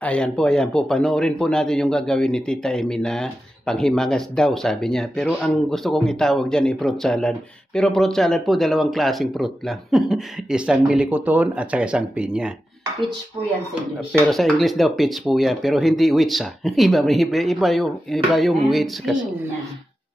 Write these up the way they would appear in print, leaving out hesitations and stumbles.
Ayan po. Panoorin po natin yung gagawin ni Tita Amy na panghimagas daw, sabi niya. Pero ang gusto kong itawag dyan ay fruit salad. Pero fruit salad po, dalawang klaseng fruit lang. Isang milikuton at saka isang pinya. Peach po yan sa English. Pero sa English daw, peach po yan. Pero hindi wheats ah. iba yung wheats kasi. Pinya.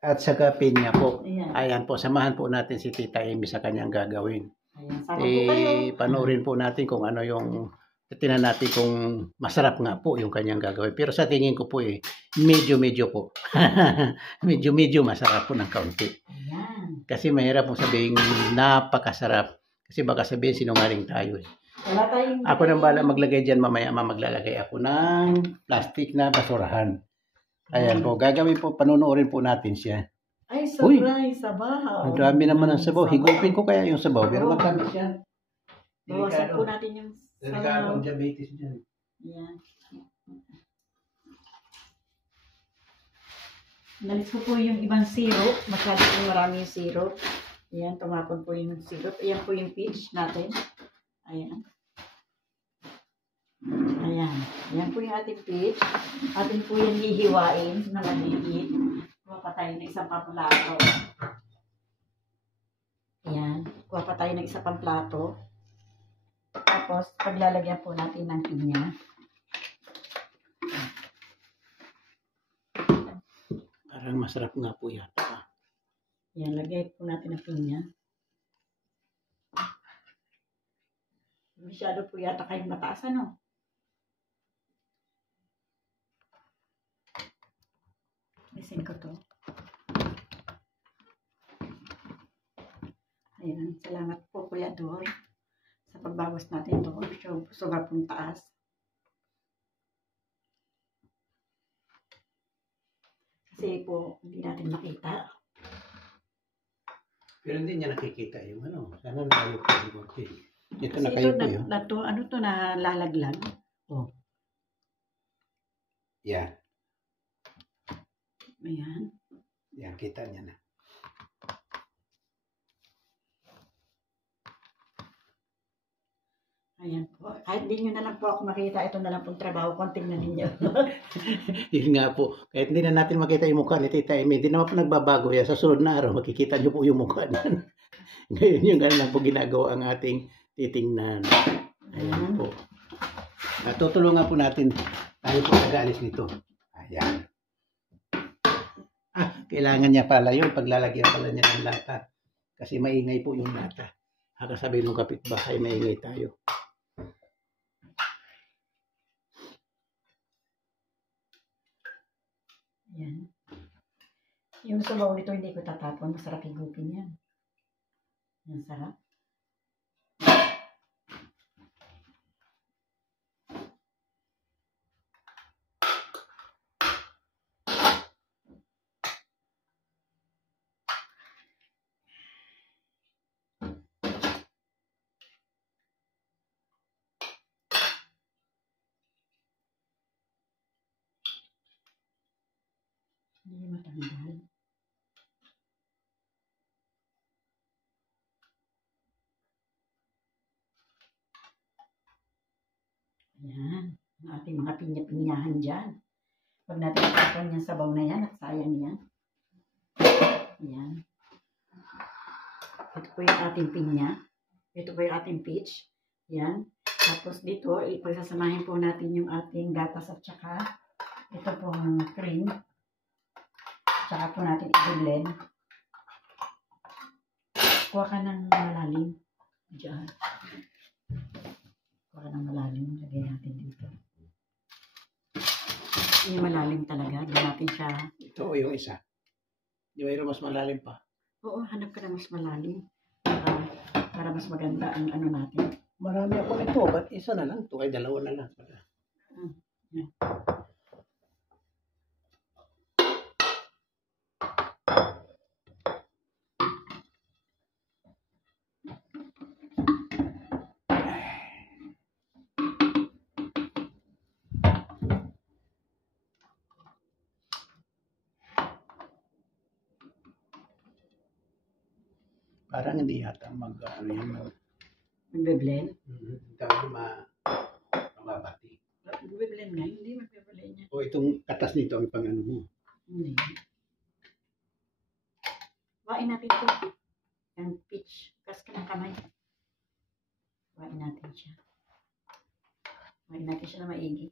At saka pinya po. Ayan. Ayan po, samahan po natin si Tita Amy sa kanyang gagawin. Ayan, sama po kayo. Panoorin po natin kung ano yung tingnan natin kung masarap nga po yung kanyang gagawin. Pero sa tingin ko po medyo po. medyo masarap po ng kaunti. Ayan. Kasi mahirap pong sabihin napakasarap. Kasi baka sabihin sinungaling tayo eh. Wala tayong... Ako nang bala maglagay dyan mamaya maglalagay ako ng plastic na basurahan. Ayan po, gagawin po, panonoorin po natin siya. Ay, sabay, sabaw. Ang dami naman ng sabaw. Higupin ko kaya yung sabaw. Pero magkano siya? Bawasan po natin yung Delikado ang diabetes dyan. Ayan. Nalis ko po yung ibang syrup. Masyado po marami yung syrup. Ayan, tumapon po yung syrup. Ayan po yung peach natin. Ayan. Ayan. Ayan po yung ating peach. Atin po yung hihiwain na maliit. Kuha pa tayo ng isang pamplato. Ayan. Kuha pa tayo ng isang pamplato. Tapos, paglalagyan po natin ng pinya. Parang masarap nga po yata. Ayan, lagay po natin ng pinya. Masyado po yata kayong mataas, ano? Isin ko to. Ayan, salamat po Kuya Dor sa pagbawas natin to. Sobra pong taas. Kasi po, hindi natin makita. Pero hindi niya nakikita yung ano. Sana tayo po yung konti. Ito na Kasi kayo ito, po yun. ano to na lalaglag? Oh. Yan. Ayan. Yan, kita niya na. Ayan po. Kahit di nyo na lang po ako makita, ito na lang pong trabaho ko. Tingnan ninyo. Yun nga po. Kahit hindi na natin makita yung mukha ni Tita Amy, hindi naman po nagbabago yan. Sa sunod na araw, makikita niyo po yung mukha niyan. Ngayon yung ganun lang po ginagawa ang ating titingnan. Ayan po. Tutulungan po natin tayo po nag-aalis nito. Ayan. Kailangan niya pala yun. Paglalagyan pala niya ng lata. Kasi maingay po yung lata. Hakasabi ng kapitbahay, maingay tayo. Ayan. Yung sabaw nito hindi ko tatapon. Masarap higupin yan. Yan, sarap. Hindi matanggal. Ayan. Ang ating mga pinya-pinyahan dyan. Pag natin tapon yung sabaw na yan at sayang yan. Ayan. Ito po yung ating pinya. Ito po yung ating peach. Ayan. Tapos dito, ipagsasamahin po natin yung ating gatas at saka ito pong cream. Tsaka po natin i-blend. Kuha ka ng malalim. Diyan. Kuha ka ng malalim. Lagay natin dito. Yung malalim talaga. Lagyan natin siya. Ito yung isa. Di mayroon mas malalim pa. Oo, hanap ka na mas malalim. Para mas maganda ang ano natin. Marami ako ito. Ba't isa na lang? Ito ay dalawa na lang. Yeah. Parang hindi yata ano yan. Magbe-blend? Dahil mababati. Magbe-blend itong katas nito ang pang ano mo. Hindi. Wain natin ito. Yung peach. Kas ka ng kamay. Wain natin siya. Wain natin siya na maigi.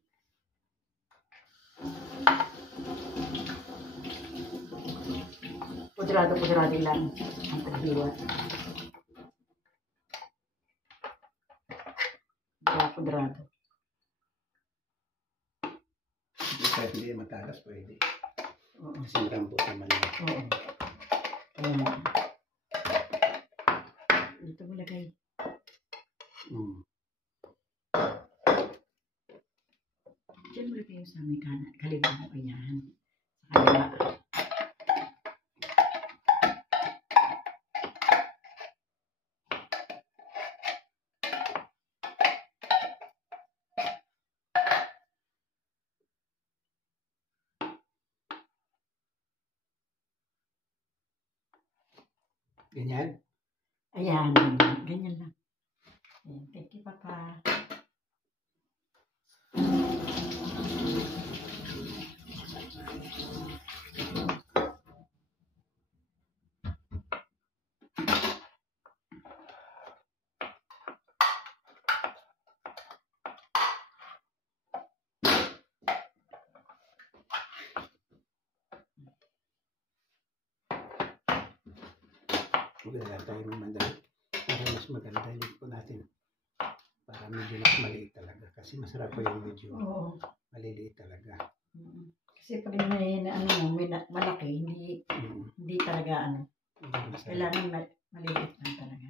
Pudrado lang ang paghiwa. Pudrado. Kahit hindi matalas, pwede. Oo. Kasi rambut naman yun. Oo. Ayan. Dito mo lagay. Diyan mo lagay yung sa may kaliwa mo. Ayan. Sa kaliwa. Ganyan? Ayan. Ganyan lang. Ayan. Thank you, Papa. Maganda tayo mamandali. Para mas maganda yung po natin. Para medyo mas maliit talaga. Kasi masarap po yung medyo maliliit talaga. Kasi pag may malaki, hindi talaga ano. Kailangan maliit lang talaga.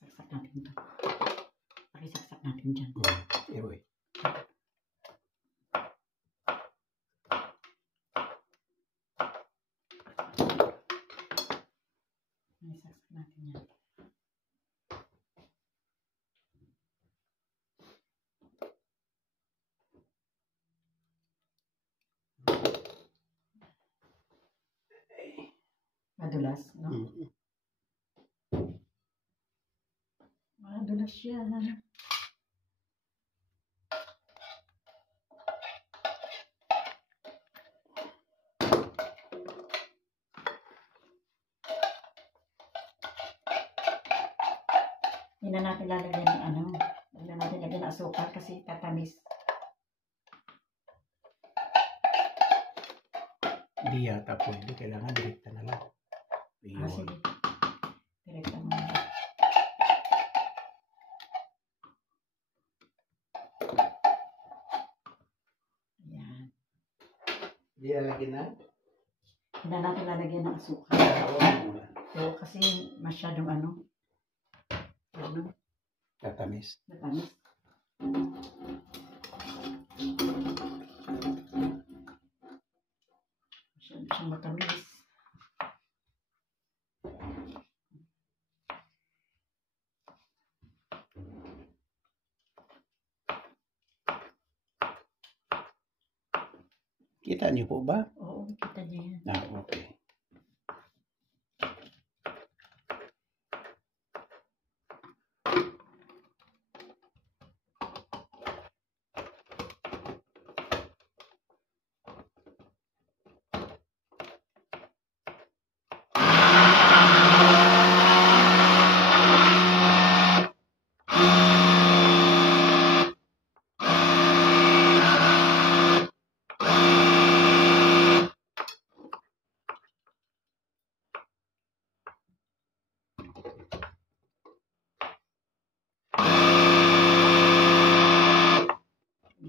Saksak natin ito. Pakisaksak natin dyan. Ewoy. Pakisaksak natin yan. Madulas, no? Madulas siya. Hindi na natin lalagyan ng ano. Hindi na natin lagyan ng asukal kasi tatamis. Hindi yata pwede. Kailangan direkta na lang. Sige. Direkta mo na. Ayan. Hindi lalagyan na? Hindi na natin lalagyan ng asukal. Oo, kasi masyadong ano. Tatamis. Matamis. Masyado siyang matamis. Kita niyo po ba? Oo, kita niya yan. Okay.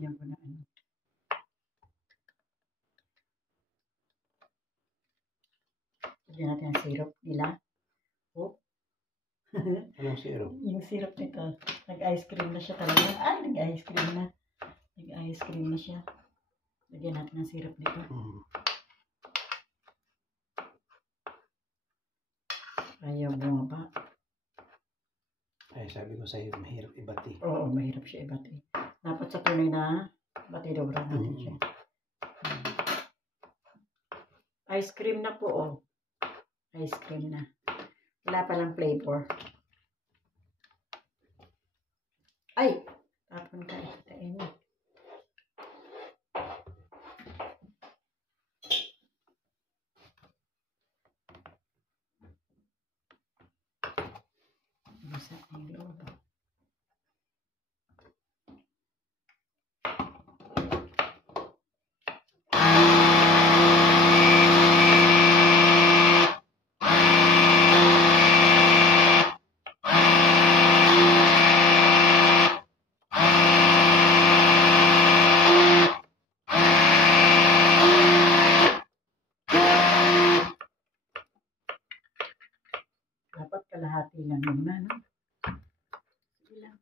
Yan ko na ano. Lagyan natin ang syrup nila. Oh. Anong syrup? Yung syrup nito. Nag-ice cream na siya talaga. Ay, nag-ice cream na. Nag-ice cream na siya. Lagyan natin ang syrup nito. Ayaw bumaba. Ay, sabi ko sa'yo, mahirap ibati. Oo, mahirap siya ibati. Dapat sa tunay na batidora natin siya. Ice cream na po, oh. Ice cream na. Wala palang flavor. Ay! Tapon ka. Tain mo. Basa na yung loob. Dapat kalahati lang muna, no? Sige lang.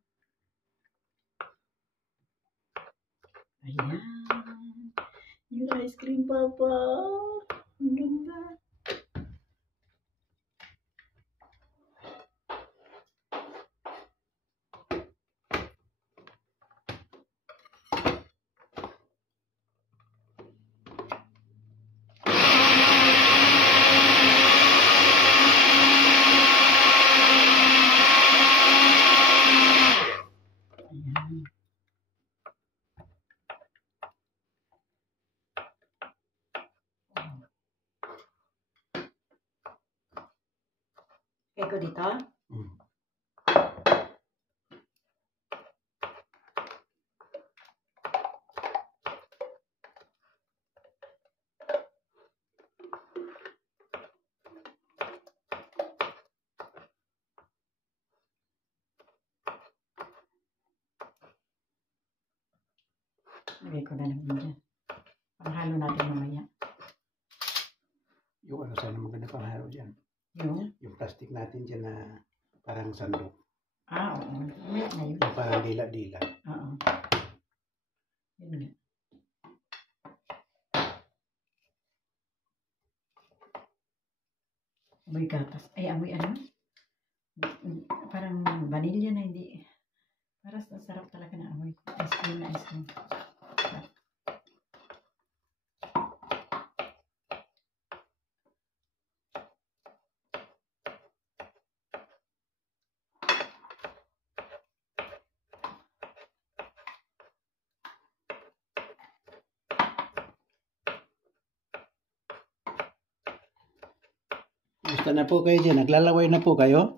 Ayan. Yung ice cream, Papa. Ang ganda. Ayan. Okay ko dito? Lagay ko na lang dyan. Panghalo natin mamaya. Yung ano sana maganda panghalo dyan. Yung plastic natin dyan na parang sandok. Oo. Mamaya na yun. Yung parang dila-dila. Oo. Yun nga. Amoy gatas. Ay, amoy ano? Parang vanilla na hindi. Parang sarap talaga na amoy. Ice cream na ice cream. Gusto na po kayo dyan. Naglalaway na po kayo.